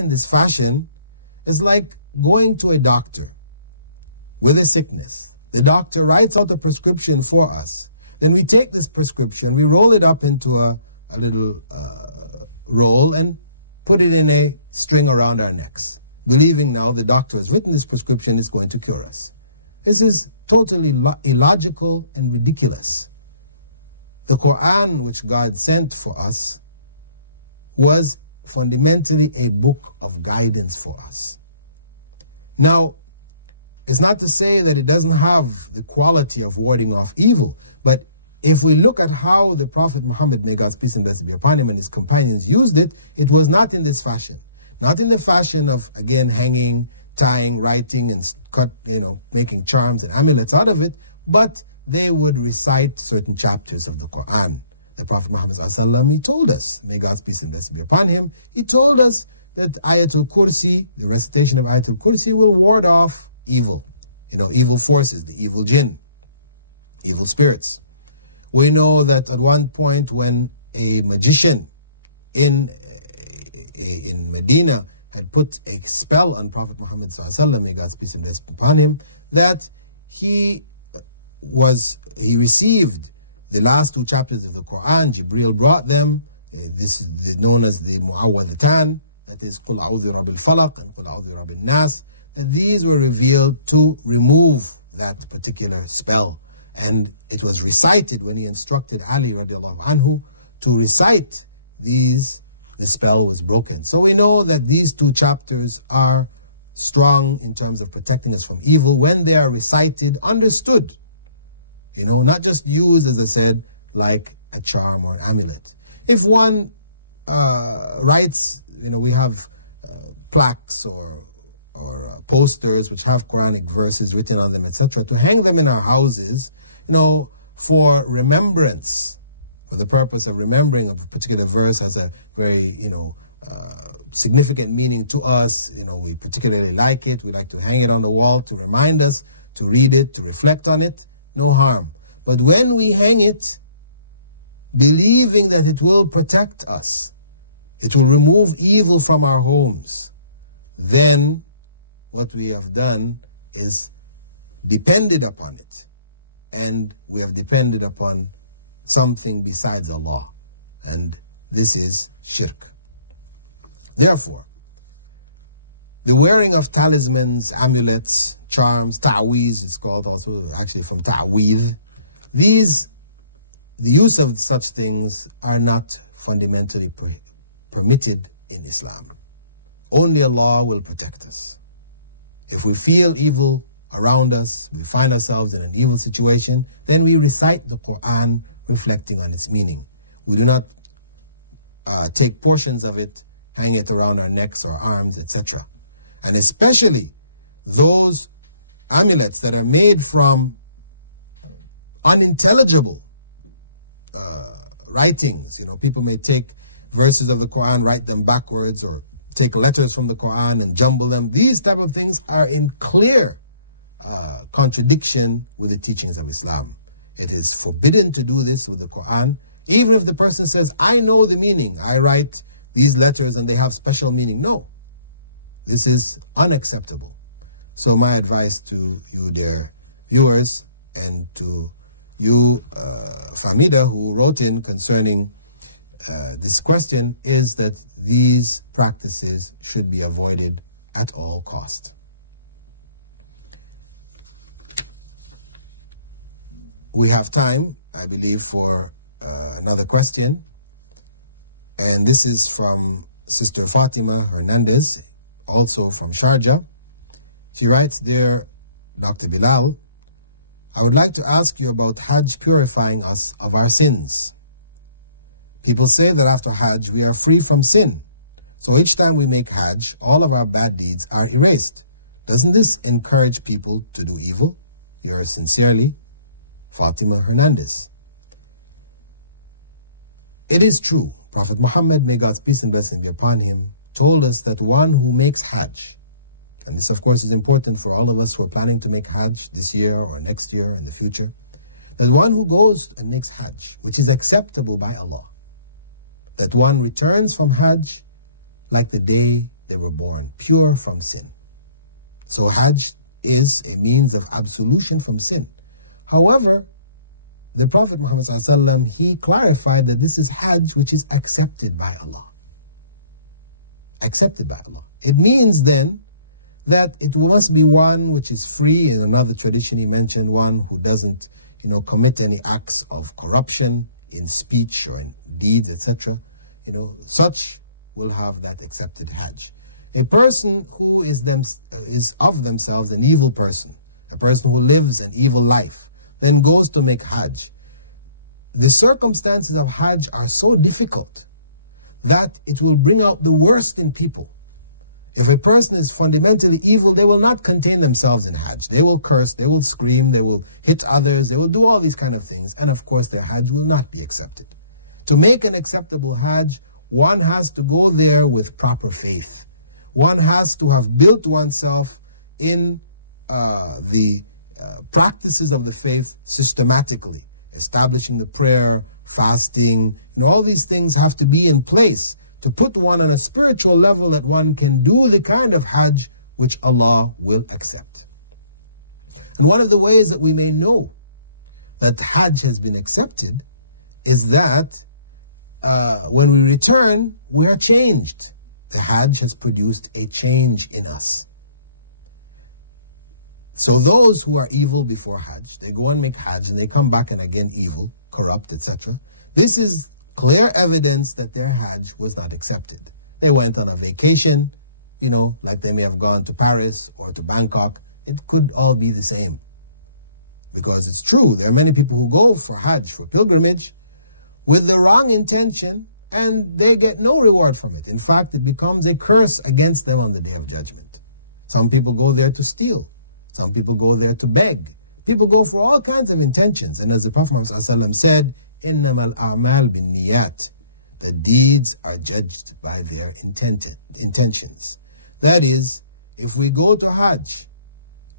in this fashion is like going to a doctor with a sickness. The doctor writes out a prescription for us. Then we take this prescription, we roll it up into a little roll and put it in a string around our necks, believing now the doctor has written this prescription is going to cure us. This is totally illogical and ridiculous. The Quran, which God sent for us, was fundamentally a book of guidance for us. Now, it's not to say that it doesn't have the quality of warding off evil, but if we look at how the Prophet Muhammad, may God's peace and blessing be upon him, and his companions used it, it was not in this fashion. Not in the fashion of, again, hanging, tying, writing, and making charms and amulets out of it, but they would recite certain chapters of the Quran. The Prophet Muhammad, he told us, may God's peace and blessing be upon him, he told us that Ayatul Kursi, the recitation of Ayatul Kursi, will ward off evil. Evil forces, the evil jinn, evil spirits. We know that at one point when a magician in Medina had put a spell on Prophet Muhammad, may God's peace and blessing upon him, that he received the last two chapters of the Quran. Jibreel brought them. This is known as the Mu'awwadatan, that is Qul A'udhu Rabbil Falaq and Qul A'udhu Rabbil Nas. And these were revealed to remove that particular spell. And it was recited when he instructed Ali radiallahu anhu to recite these, the spell was broken. So we know that these two chapters are strong in terms of protecting us from evil when they are recited, understood. Not just used, as I said, like a charm or an amulet. If one writes, we have plaques or posters which have Quranic verses written on them, etc., to hang them in our houses, for remembrance, for the purpose of remembering a particular verse has a very, significant meaning to us. We particularly like it. We like to hang it on the wall to remind us, to read it, to reflect on it. No harm. But when we hang it, believing that it will protect us, it will remove evil from our homes, then what we have done is depended upon it. And we have depended upon something besides Allah. And this is shirk. Therefore, the wearing of talismans, amulets, charms, ta'weez, it's called also actually from ta'weez, the use of such things are not fundamentally permitted in Islam. Only Allah will protect us. If we feel evil around us, we find ourselves in an evil situation, then we recite the Quran reflecting on its meaning. We do not take portions of it, hang it around our necks or arms, etc. And especially those amulets that are made from unintelligible writings. People may take verses of the Quran, write them backwards, or take letters from the Quran and jumble them. These type of things are in clear contradiction with the teachings of Islam. It is forbidden to do this with the Quran, even if the person says, I know the meaning, I write these letters and they have special meaning. No, this is unacceptable. So my advice to you, dear viewers, and to you, Famida, who wrote in concerning this question, is that these practices should be avoided at all cost. We have time, I believe, for another question. And this is from Sister Fatima Hernandez, also from Sharjah. She writes, Dear Dr. Bilal, I would like to ask you about Hajj purifying us of our sins. People say that after Hajj we are free from sin. So each time we make Hajj, all of our bad deeds are erased. Doesn't this encourage people to do evil? Yours sincerely, Fatima Hernandez. It is true. Prophet Muhammad, may God's peace and blessing be upon him, told us that one who makes Hajj, and this of course is important for all of us who are planning to make Hajj this year or next year in the future, that one who goes and makes Hajj, which is acceptable by Allah, that one returns from Hajj like the day they were born, pure from sin. So Hajj is a means of absolution from sin. However, the Prophet Muhammad ﷺ, he clarified that this is Hajj which is accepted by Allah. Accepted by Allah. It means then that it must be one which is free. In another tradition he mentioned one who doesn't, commit any acts of corruption in speech or in deeds, etc. Such will have that accepted Hajj. A person who is of themselves an evil person, a person who lives an evil life, then goes to make Hajj. The circumstances of Hajj are so difficult that it will bring out the worst in people. If a person is fundamentally evil, they will not contain themselves in Hajj. They will curse, they will scream, they will hit others, they will do all these kind of things. And of course their Hajj will not be accepted. To make an acceptable Hajj, one has to go there with proper faith. One has to have built oneself in the practices of the faith systematically. Establishing the prayer, fasting, all these things have to be in place to put one on a spiritual level that one can do the kind of Hajj which Allah will accept. And one of the ways that we may know that Hajj has been accepted is that when we return, we are changed. The Hajj has produced a change in us. So those who are evil before Hajj, they go and make Hajj and they come back and again evil, corrupt, etc. This is clear evidence that their Hajj was not accepted. They went on a vacation, like they may have gone to Paris or to Bangkok. It could all be the same. Because it's true, there are many people who go for Hajj, for pilgrimage, with the wrong intention, and they get no reward from it. In fact, it becomes a curse against them on the Day of Judgment. Some people go there to steal. Some people go there to beg. People go for all kinds of intentions. And as the Prophet ﷺ said, إِنَّمَا الْأَعْمَالُ بِالنِّيَّاتِ, the deeds are judged by their intentions. That is, if we go to Hajj,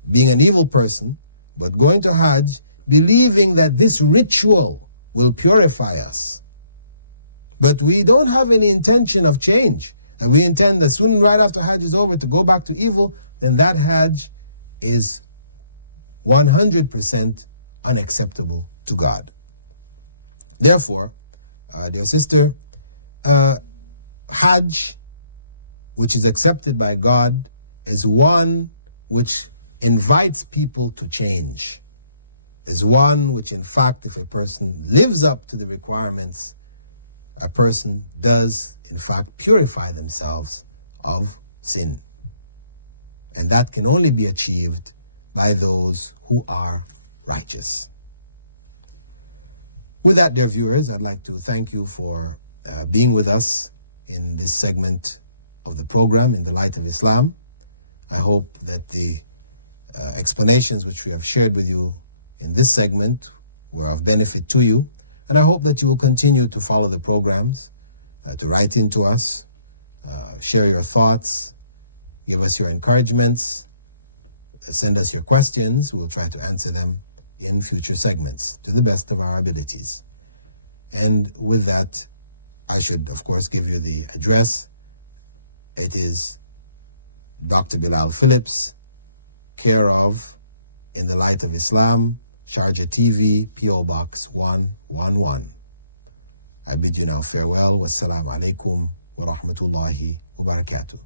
being an evil person, but going to Hajj, believing that this ritual will purify us, but we don't have any intention of change, and we intend that soon right after Hajj is over to go back to evil, then that Hajj is 100% unacceptable to God. Therefore, dear sister, Hajj, which is accepted by God, is one which invites people to change. Is one which, in fact, if a person lives up to the requirements, a person does, in fact, purify themselves of sin. And that can only be achieved by those who are righteous. With that, dear viewers, I'd like to thank you for being with us in this segment of the program, In the Light of Islam. I hope that the explanations which we have shared with you in this segment were of benefit to you. And I hope that you will continue to follow the programs, to write into us, share your thoughts, give us your encouragements, send us your questions. We'll try to answer them in future segments to the best of our abilities. And with that, I should, of course, give you the address. It is Dr. Bilal Phillips, care of In the Light of Islam, Sharjah TV, P.O. Box 111. I bid you now farewell. Wassalamu alaikum wa rahmatullahi wa barakatuh.